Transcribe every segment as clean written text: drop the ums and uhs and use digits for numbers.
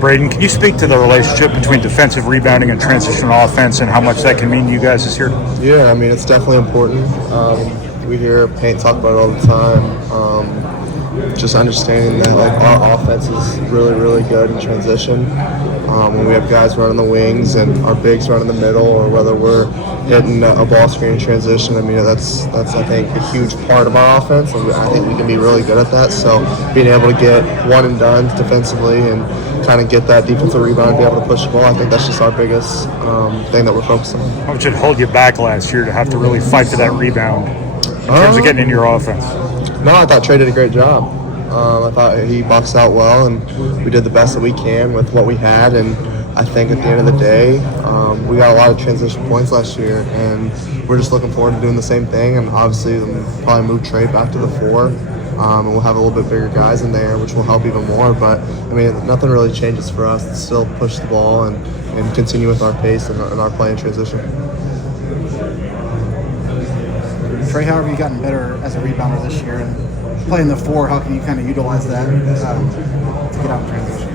Braden, can you speak to the relationship between defensive rebounding and transitional offense and how much that can mean to you guys this year? Yeah, I mean, it's definitely important. We hear Paint talk about it all the time. Just understanding that like our offense is really, really good in transition. When we have guys running the wings and our bigs running the middle, or whether we're hitting a ball screen in transition, I mean that's I think a huge part of our offense, and I think we can be really good at that. So being able to get one and done defensively and kind of get that defensive rebound, be able to push the ball, I think that's just our biggest thing that we're focused on. How much did it hold you back last year to have to really fight for that rebound in terms of getting into your offense? No, I thought Trey did a great job. I thought he boxed out well, and we did the best that we can with what we had. And I think at the end of the day, we got a lot of transition points last year, and we're just looking forward to doing the same thing. And obviously, we'll probably move Trey back to the 4, and we'll have a little bit bigger guys in there, which will help even more. But I mean, nothing really changes for us. It's still push the ball and continue with our pace and our play in transition. Trey, how have you gotten better as a rebounder this year? And playing the 4, how can you kind of utilize that to get out in transition?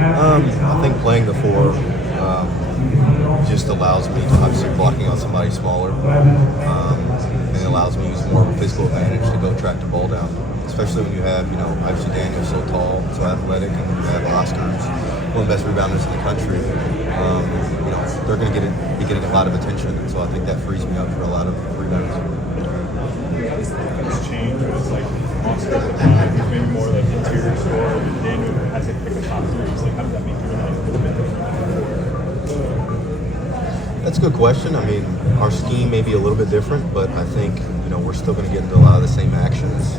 I think playing the 4 just allows me to, obviously blocking on somebody smaller, and it allows me to use more of a physical advantage to go track the ball down. Especially when you have, obviously Daniel's so tall, so athletic, and you have Oscar, who's one of the best rebounders in the country. They're going to be getting a lot of attention, and so I think that frees me up for a lot of rebounds. Change, but it's like Oscar, maybe more like interior score, and Daniel has to pick the top 3s. Like, how does that make your life a little bit different? That's a good question. I mean, our scheme may be a little bit different, but I think we're still going to get into a lot of the same actions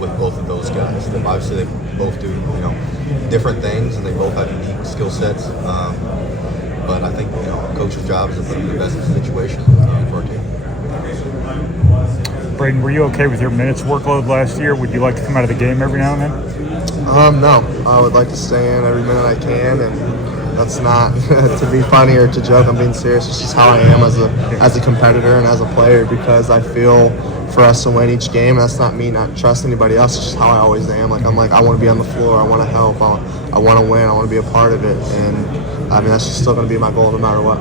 with both of those guys. Obviously, they both do different things, and they both have unique skill sets. But I think a coach's job is to put them in the best situation for our team. Braden, were you okay with your minutes workload last year? Would you like to come out of the game every now and then? No, I would like to stay in every minute I can, and that's not to be funny or to joke. I'm being serious. It's just how I am as a competitor and as a player, because I feel for us to win each game. That's not me not trust anybody else. It's just how I always am. I want to be on the floor. I want to help. I want to win. I want to be a part of it, and I mean that's just still going to be my goal no matter what.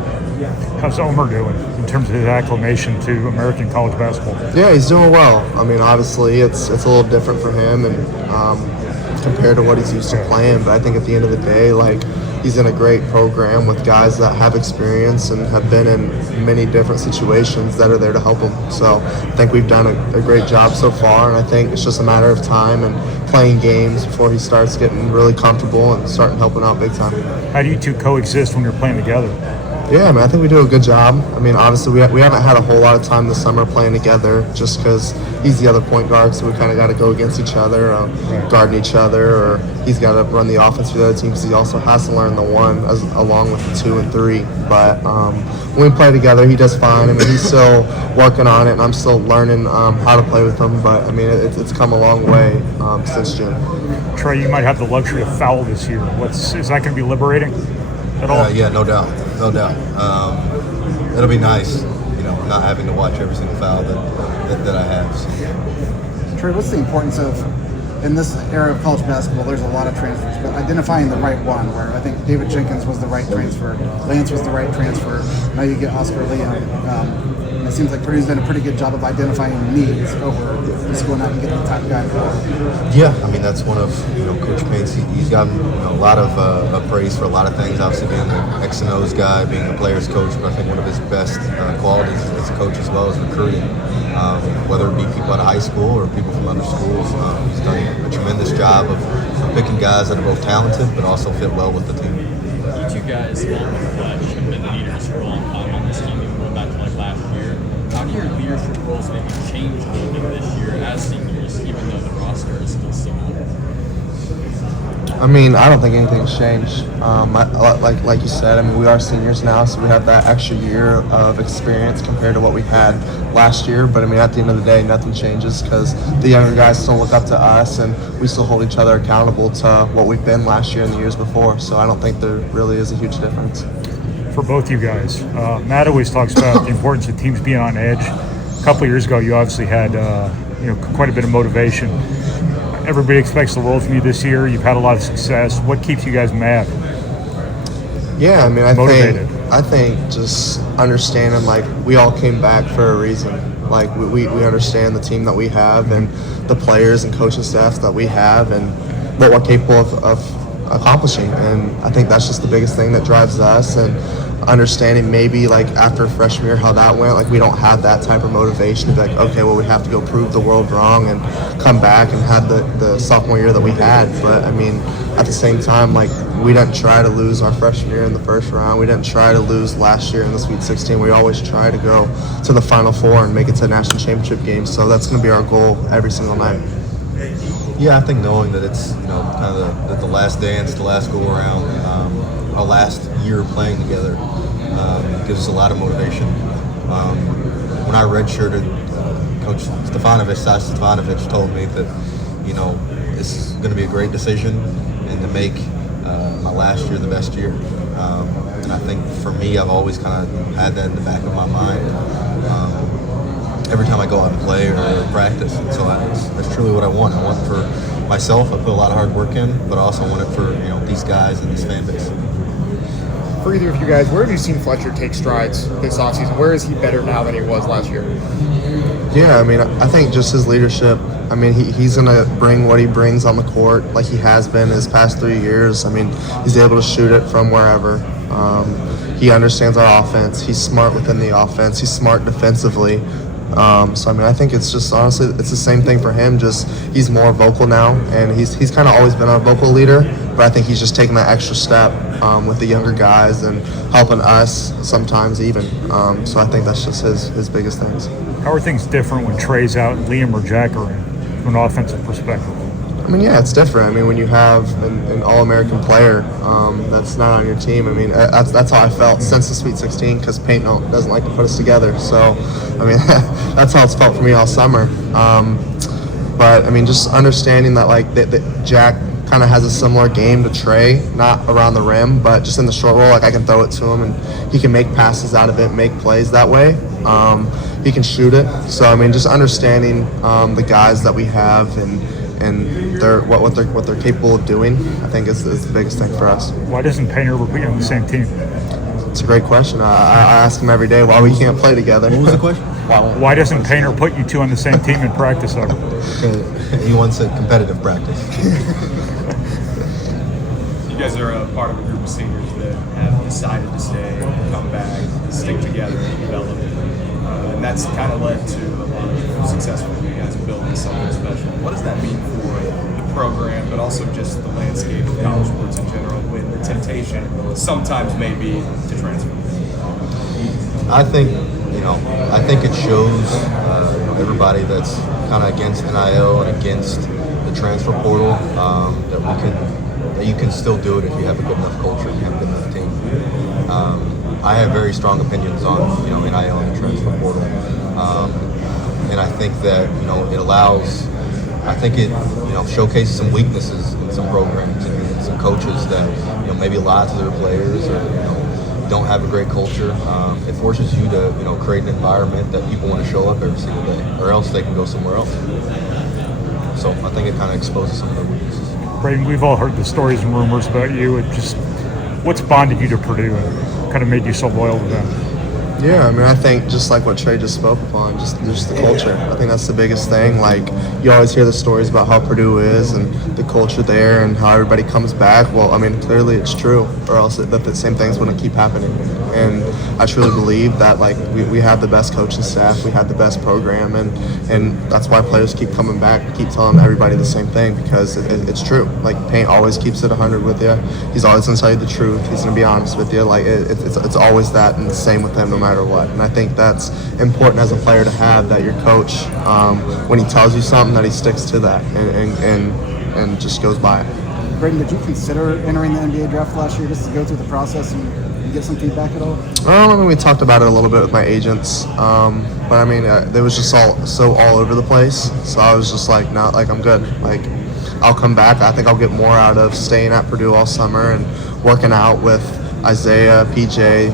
How's Omer doing in terms of his acclimation to American college basketball? Yeah, he's doing well. I mean, obviously, it's a little different for him and compared to what he's used to playing. But I think at the end of the day, he's in a great program with guys that have experience and have been in many different situations that are there to help him. So I think we've done a great job so far, and I think it's just a matter of time and playing games before he starts getting really comfortable and starting helping out big time. How do you two coexist when you're playing together? Yeah, I mean, I think we do a good job. I mean, obviously, we haven't had a whole lot of time this summer playing together just because he's the other point guard, so we kind of got to go against each other, guarding each other, or he's got to run the offense for the other team because he also has to learn the 1 along with the 2 and 3. But when we play together, he does fine. I mean, he's still working on it, and I'm still learning how to play with him. But, I mean, it's come a long way since June. Trey, you might have the luxury of foul this year. Is that going to be liberating at all? Yeah, no doubt. It'll be nice, not having to watch every single foul that I have. So. Trey, what's the importance of, in this era of college basketball, there's a lot of transfers, but identifying the right one, where I think David Jenkins was the right transfer, Lance was the right transfer, now you get Oscar Liam. It seems like Purdue's done a pretty good job of identifying needs over just going out and getting the top guy. Yeah, I mean, that's one of Coach Paint's. He's gotten a lot of praise for a lot of things. Obviously, being the X and O's guy, being the players' coach, but I think one of his best qualities as a coach as well as recruiting. Whether it be people out of high school or people from other schools, he's done a tremendous job of picking guys that are both talented but also fit well with the team. You two guys, along with Fletch, have been the leaders for a long time on this team, even going back to last year. How do your leadership roles maybe change a little bit this year as seniors, even though the roster is still similar? I mean, I don't think anything's changed. Like you said, I mean, we are seniors now, so we have that extra year of experience compared to what we had last year. But I mean, at the end of the day, nothing changes because the younger guys still look up to us, and we still hold each other accountable to what we've been last year and the years before. So I don't think there really is a huge difference. For both you guys, Matt always talks about the importance of teams being on edge. A couple of years ago, you obviously had quite a bit of motivation. everybody expects the world from you this year. You've had a lot of success. What keeps you guys mad? Yeah, I mean, Motivated. I think just understanding, like, we all came back for a reason. Like, we understand the team that we have and the players and coaching staffs that we have and what we're capable of accomplishing. And I think that's just the biggest thing that drives us. And understanding maybe, like, after freshman year how that went, like, we don't have that type of motivation to be like, okay, well, we have to go prove the world wrong and come back and have the sophomore year that we had. But, I mean, at the same time, like, we didn't try to lose our freshman year in the first round. We didn't try to lose last year in the Sweet 16. We always try to go to the Final Four and make it to the national championship game. So that's going to be our goal every single night. Yeah, I think knowing that it's kind of the last dance, the last go around, our last year playing together gives us a lot of motivation. When I redshirted, Coach Sas Stefanovic told me that this is going to be a great decision and to make my last year the best year. And I think for me, I've always kind of had that in the back of my mind. Every time I go out and play or practice. And so that's truly what I want. I want for myself. I put a lot of hard work in, but I also want it for these guys and this fan base. For either of you guys, where have you seen Fletcher take strides this offseason? Where is he better now than he was last year? Yeah, I mean, I think just his leadership. I mean, he's going to bring what he brings on the court like he has been his past 3 years. I mean, he's able to shoot it from wherever. He understands our offense. He's smart within the offense. He's smart defensively. So, I mean, I think it's just, honestly, it's the same thing for him. Just he's more vocal now, and he's kind of always been our vocal leader, but I think he's just taking that extra step with the younger guys and helping us sometimes even. So I think that's just his biggest things. How are things different when Trey's out and Liam or Jack are in from an offensive perspective? I mean, yeah, it's different. I mean, when you have an All-American player that's not on your team, I mean, that's how I felt since the Sweet 16 because Paint doesn't like to put us together. So, I mean, that's how it's felt for me all summer. But, I mean, just understanding that, like, that Jack kind of has a similar game to Trey, not around the rim, but just in the short roll, like, I can throw it to him and he can make passes out of it, make plays that way. He can shoot it. So, I mean, just understanding the guys that we have and what they're capable of doing, I think is the biggest thing for us. Why doesn't Painter ever put you on the same team? It's a great question. I ask him every day why we can't play together. What was the question? Why doesn't Painter put you two on the same team in practice ever? He wants a competitive practice. You guys are a part of a group of seniors that have decided to stay, come back, stick together, and develop. And that's kind of led to a lot of success for you guys building something special. What does that mean for the program, but also just the landscape of college sports in general, when the temptation sometimes may be to transfer? I think it shows everybody that's kind of against NIL and against the transfer portal that you can still do it if you have a good enough culture and you have a good enough team. I have very strong opinions on NIL and the transfer portal, and I think that it allows. I think it showcases some weaknesses in some programs and some coaches that maybe lie to their players or don't have a great culture. It forces you to create an environment that people want to show up every single day, or else they can go somewhere else. So I think it kind of exposes some of the weaknesses. Braden, we've all heard the stories and rumors about you. What's bonded you to Purdue and kind of made you so loyal to them? Yeah, I mean, I think just like what Trey just spoke upon, just the culture. I think that's the biggest thing. Like, you always hear the stories about how Purdue is and the culture there and how everybody comes back. Well, I mean, clearly it's true, or else the same things wouldn't keep happening. And I truly believe that, like, we have the best coaching staff, we have the best program, and that's why players keep coming back and keep telling everybody the same thing, because it's true. Like, Paint always keeps it 100 with you. He's always going to tell you the truth. He's going to be honest with you. Like, it's always that, and the same with him no matter what. And I think that's important as a player to have, that your coach, when he tells you something, that he sticks to that and just goes by it. Braden, did you consider entering the NBA draft last year just to go through the process and get some feedback at all? I mean, we talked about it a little bit with my agents, but I mean, it was just all over the place. So I was just like, no, like, I'm good. Like, I'll come back. I think I'll get more out of staying at Purdue all summer and working out with Isaiah, PJ,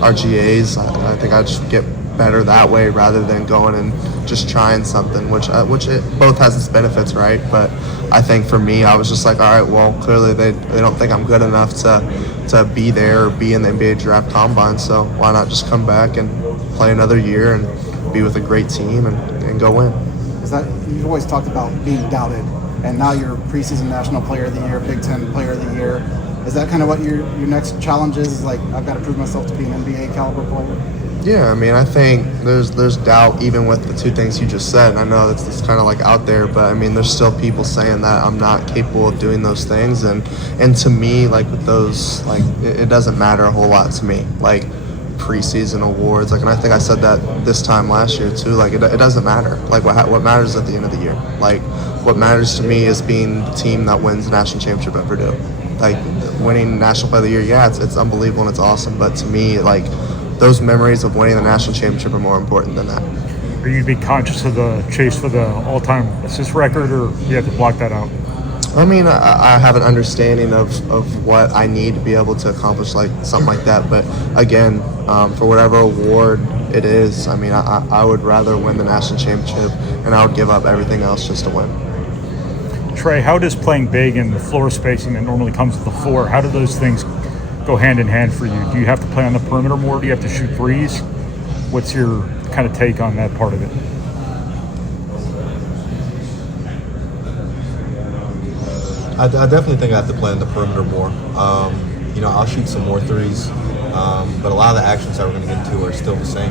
our GAs. I think I just get better that way rather than going and just trying something, which it both has its benefits, right? But I think for me, I was just like, all right, well, clearly they don't think I'm good enough to be there or be in the NBA draft combine, so why not just come back and play another year and be with a great team and go win. Is that you've always talked about being doubted, and now you're preseason National Player of the Year, Big Ten Player of the Year. Is that kind of what your next challenge is? Like, I've got to prove myself to be an NBA caliber player? Yeah, I mean, I think there's doubt even with the two things you just said. I know it's kind of like out there, but I mean, there's still people saying that I'm not capable of doing those things, and to me, like with those, like it doesn't matter a whole lot to me. Like preseason awards, like, and I think I said that this time last year too. Like it doesn't matter. Like what matters at the end of the year. Like what matters to me is being the team that wins the national championship at Purdue. Like winning National Player of the Year, yeah, it's unbelievable and it's awesome. But to me, like those memories of winning the national championship are more important than that. Are you to be conscious of the chase for the all-time assist record, or you have to block that out? I mean, I have an understanding of what I need to be able to accomplish like something like that. But again, for whatever award it is, I mean, I would rather win the national championship, and I would give up everything else just to win. Trey, how does playing big and the floor spacing that normally comes with the floor, how do those things go hand in hand for you? Do you have to play on the perimeter more? Do you have to shoot threes? What's your kind of take on that part of it? I definitely think I have to play on the perimeter more. I'll shoot some more threes, but a lot of the actions that we're going to get into are still the same.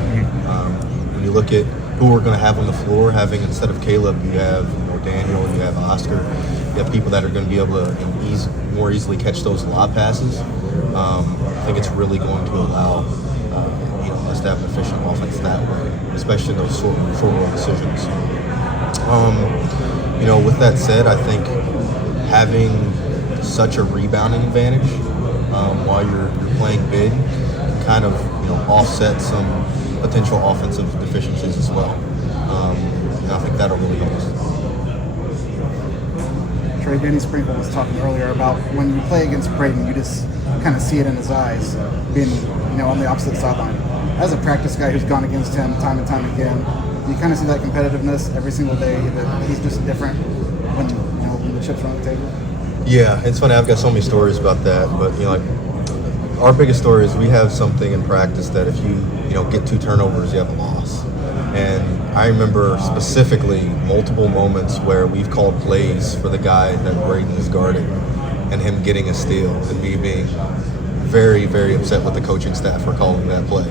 When you look at who we're going to have on the floor, having instead of Caleb, you have Daniel, you have Oscar, you have people that are going to be able to more easily catch those lob passes. I think it's really going to allow us to have an efficient offense that way, especially in those short roll decisions. With that said, I think having such a rebounding advantage while you're playing big can kind of offset some potential offensive deficiencies as well. And I think that'll really help us. Trey, Danny Sprinkle was talking earlier about when you play against Braden, you just kind of see it in his eyes, being on the opposite sideline. As a practice guy who's gone against him time and time again, you kind of see that competitiveness every single day, that he's just different when the chips are on the table. Yeah, it's funny. I've got so many stories about that, but our biggest story is we have something in practice that if you get 2 turnovers, you have a loss. And I remember specifically multiple moments where we've called plays for the guy that Braden is guarding and him getting a steal and me being very, very upset with the coaching staff for calling that play.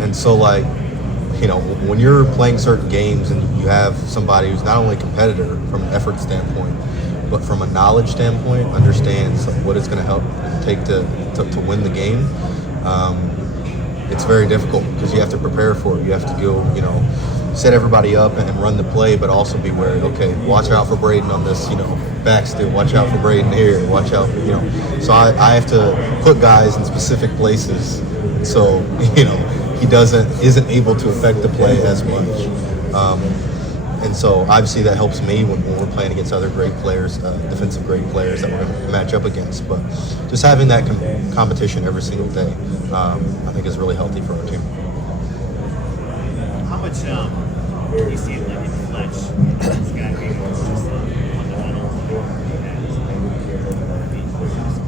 And so when you're playing certain games and you have somebody who's not only a competitor from an effort standpoint, but from a knowledge standpoint, understands what it's going to help take to win the game, it's very difficult because you have to prepare for it. You have to go, set everybody up and run the play, but also be wary. Okay, watch out for Braden on this, back steal. Watch out for Braden here. Watch out, So I have to put guys in specific places so he isn't able to affect the play as much. And so obviously that helps me when we're playing against other great players, defensive great players that we're going to match up against. But just having that competition every single day, I think is really healthy for our team. How much can you see in Fletch, this guy being just fundamental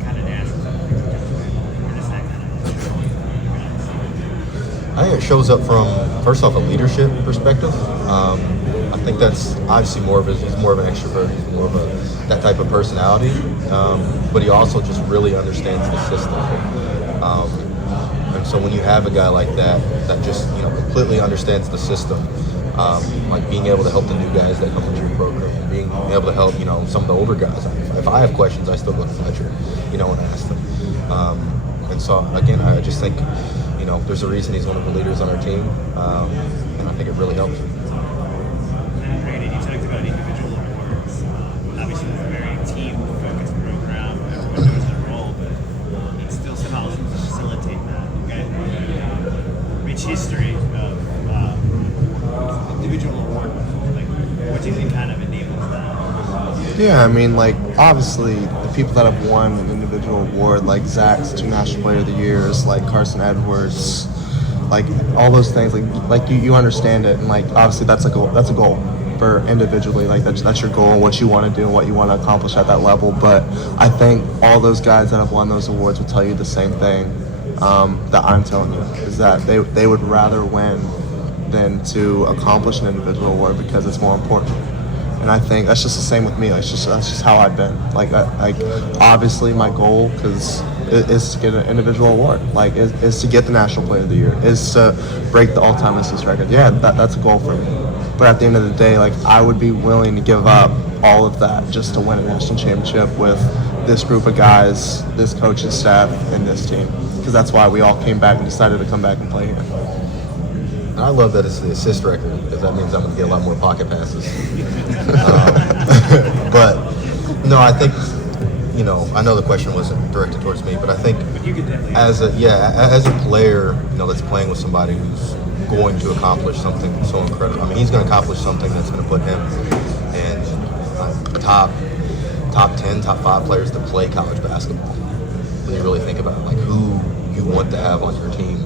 kind of natural? Where does that kind of I think it shows up from, first off, a leadership perspective. I think that's obviously he's more of an extrovert, he's more of that type of personality, but he also just really understands the system. And so when you have a guy like that just completely understands the system, like being able to help the new guys that come into your program, being able to help some of the older guys. If I have questions, I still go to Fletcher, and ask them. And so again, I just think there's a reason he's one of the leaders on our team, and I think it really helps. Braden, you talked about individual awards. Obviously, it's a very team-focused program. Everyone knows their role, but it still somehow seems to facilitate that. You guys have a rich history of individual award. What do you think kind of enables that? Yeah, I mean, obviously, the people that have won an individual award, like Zach's 2 National Player of the Years, like Carson Edwards, like all those things, like you understand it, and like obviously that's a goal for individually, like that's your goal and what you want to do and what you want to accomplish at that level. But I think all those guys that have won those awards will tell you the same thing that I'm telling you, is that they would rather win than to accomplish an individual award because it's more important. And I think that's just the same with me. That's just how I've been. Like obviously my goal is to get an individual award. Like is to get the National Player of the Year. Is to break the all-time assist record. Yeah, that's a goal for me. But at the end of the day, like I would be willing to give up all of that just to win a national championship with this group of guys, this coaching staff, and this team. Because that's why we all came back and decided to come back and play here. And I love that it's the assist record because that means I'm going to get a lot more pocket passes. But no, I think, I know the question wasn't directed towards me, but I think as a player, that's playing with somebody who's going to accomplish something so incredible. I mean, he's going to accomplish something that's going to put him in top 10, top 5 players to play college basketball. When you really think about it, like who you want to have on your team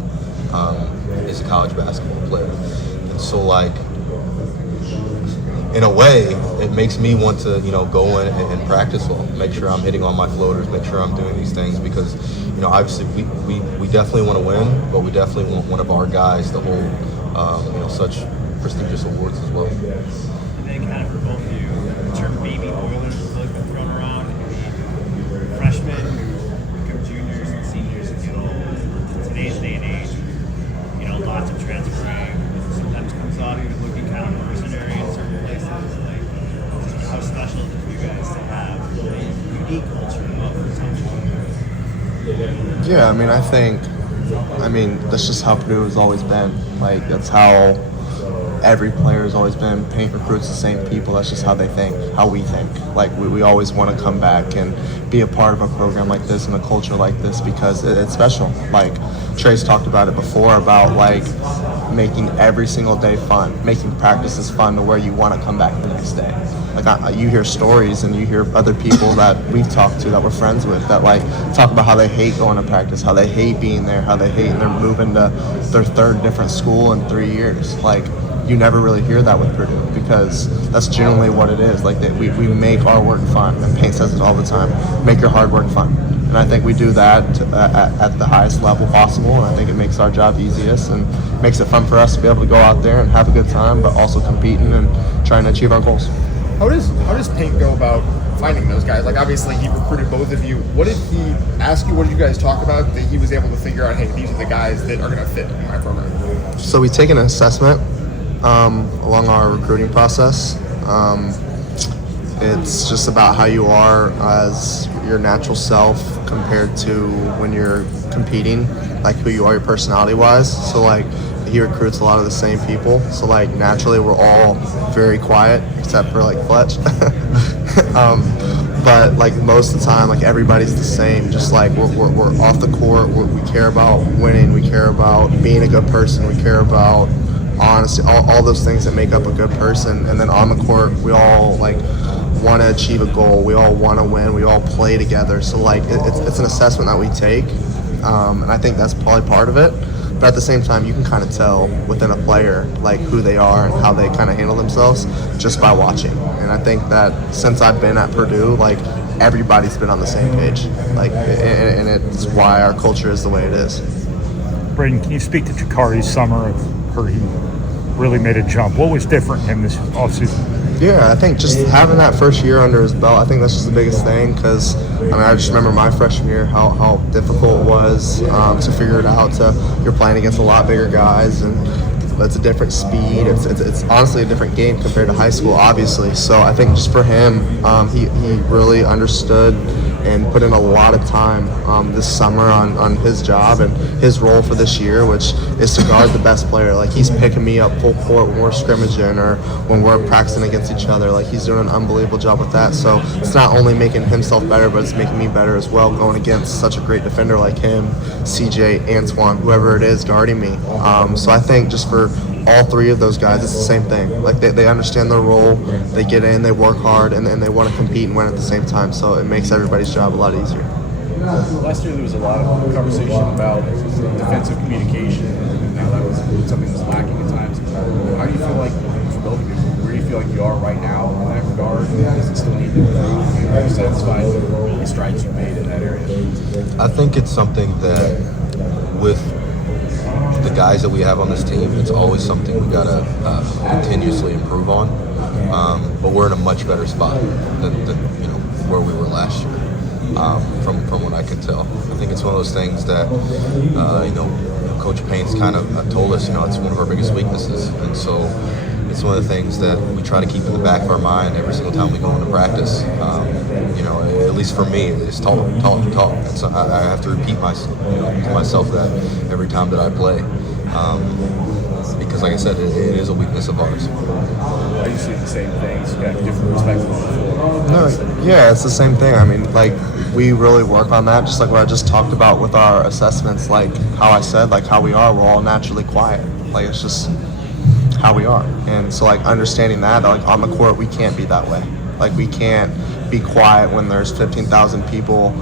is a college basketball player. And so, like, in a way, it makes me want to, go in and practice well, make sure I'm hitting on my floaters, make sure I'm doing these things because, obviously we definitely want to win, but we definitely want one of our guys to hold, such prestigious awards as well. And then kind of for both of you, the term baby Oilers has really been thrown around. Freshmen who become juniors and seniors and get old. In today's day and age, lots of transferring. Sometimes comes off even looking kind of mercenary in certain places. Like, how special is it for you guys to have a unique culture of retention? Yeah, I mean, that's just how Purdue has always been. Like, that's how every player has always been. Paint recruits the same people. That's just how they think, how we think. Like, we always want to come back and be a part of a program like this and a culture like this because it's special. Like, Trey's talked about it before about, like, making every single day fun, making practices fun to where you want to come back the next day. Like, you hear stories and you hear other people that we've talked to that we're friends with that, like, talk about how they hate going to practice, how they hate being there, how they hate they're moving to their third different school in 3 years. Like, you never really hear that with Purdue because that's generally what it is. Like, we make our work fun, and Paint says it all the time, make your hard work fun. And I think we do that at the highest level possible, and I think it makes our job easiest and makes it fun for us to be able to go out there and have a good time, but also competing and trying to achieve our goals. How does Paint go about finding those guys? Like, obviously he recruited both of you. What did he ask you? What did you guys talk about that he was able to figure out, hey, these are the guys that are going to fit in my program? So we take an assessment along our recruiting process. It's just about how you are as your natural self compared to when you're competing, like who you are your personality-wise. So, like, he recruits a lot of the same people. So, like, naturally we're all very quiet except for, like, Fletch. But, like, most of the time, like, everybody's the same. Just, like, we're off the court. We care about winning. We care about being a good person. We care about honesty, all those things that make up a good person. And then on the court, we all, like, want to achieve a goal. We all want to win. We all play together. So, like, it's an assessment that we take. And I think that's probably part of it. But at the same time, you can kind of tell within a player, like, who they are and how they kind of handle themselves just by watching. And I think that since I've been at Purdue, like, everybody's been on the same page. Like, and it's why our culture is the way it is. Braden, can you speak to Jakari's summer? I've heard he really made a jump. What was different in him this offseason? Yeah, I think just having that first year under his belt, I think that's just the biggest thing because, I just remember my freshman year, how difficult it was to figure it out. You're playing against a lot bigger guys, and it's a different speed. It's honestly a different game compared to high school, obviously. So I think just for him, he really understood and put in a lot of time this summer on his job and his role for this year, which is to guard the best player. Like, he's picking me up full court when we're scrimmaging or when we're practicing against each other. Like, he's doing an unbelievable job with that. So it's not only making himself better, but it's making me better as well, going against such a great defender like him, CJ, Antoine, whoever it is guarding me. So I think just for all three of those guys, it's the same thing. Like, they understand their role, they get in, they work hard, and they want to compete and win at the same time. So it makes everybody's job a lot easier. Last year there was a lot of conversation about defensive communication, and now that was something that was lacking at times. How do you feel like, for both of you, where do you feel like you are right now in that regard? Does it still need to improve? Are you satisfied with the strides you've made in that area? I think it's something that with the guys that we have on this team, it's always something we gotta continuously improve on. But we're in a much better spot than where we were last year. From what I can tell, I think it's one of those things that Coach Payne's kind of told us. It's one of our biggest weaknesses, and so it's one of the things that we try to keep in the back of our mind every single time we go into practice. At least for me, it's talk. And so I have to repeat myself that every time that I play. Because like I said, it is a weakness of ours. Are you seeing the same things? You got different perspectives on the floor? No, yeah, it's the same thing. I mean, like, we really work on that, just like what I just talked about with our assessments, like how I said, like how we are, we're all naturally quiet. Like, it's just how we are. And so, like, understanding that, like, on the court, we can't be that way. Like, we can't be quiet when there's 15,000 people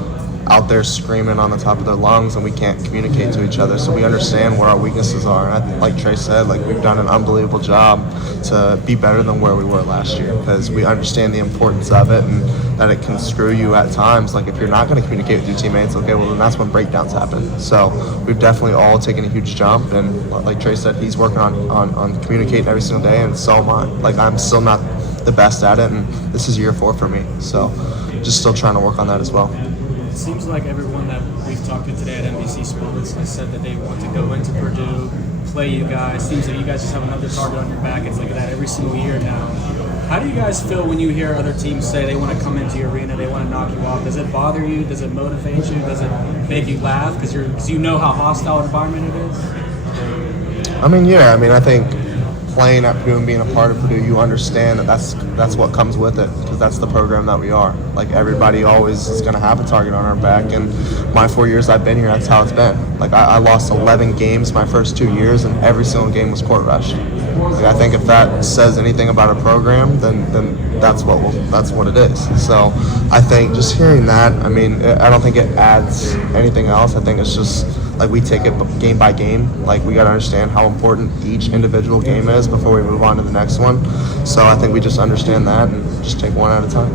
out there screaming on the top of their lungs and we can't communicate to each other. So we understand where our weaknesses are. And like Trey said, like, we've done an unbelievable job to be better than where we were last year, because we understand the importance of it and that it can screw you at times. Like, if you're not going to communicate with your teammates, okay, well, then that's when breakdowns happen. So we've definitely all taken a huge jump, and like Trey said, he's working on communicating every single day, and so am I. Like, I'm still not the best at it, and this is year 4 for me. So just still trying to work on that as well. It seems like everyone that we've talked to today at NBC Sports has said that they want to go into Purdue, play you guys. Seems like you guys just have another target on your back. It's like that every single year now. How do you guys feel when you hear other teams say they want to come into your arena, they want to knock you off? Does it bother you? Does it motivate you? Does it make you laugh because you know how hostile environment it is? I mean, yeah. I mean, I think playing at Purdue and being a part of Purdue, you understand that that's what comes with it, because that's the program that we are. Like, everybody always is going to have a target on our back, and my 4 years I've been here, that's how it's been. Like, I lost 11 games my first 2 years, and every single game was court rushed. Like, I think if that says anything about a program, then that's what it is. So I think just hearing that, I mean, I don't think it adds anything else. I think it's just, like, we take it game by game. Like, we got to understand how important each individual game is before we move on to the next one. So I think we just understand that and just take one at a time.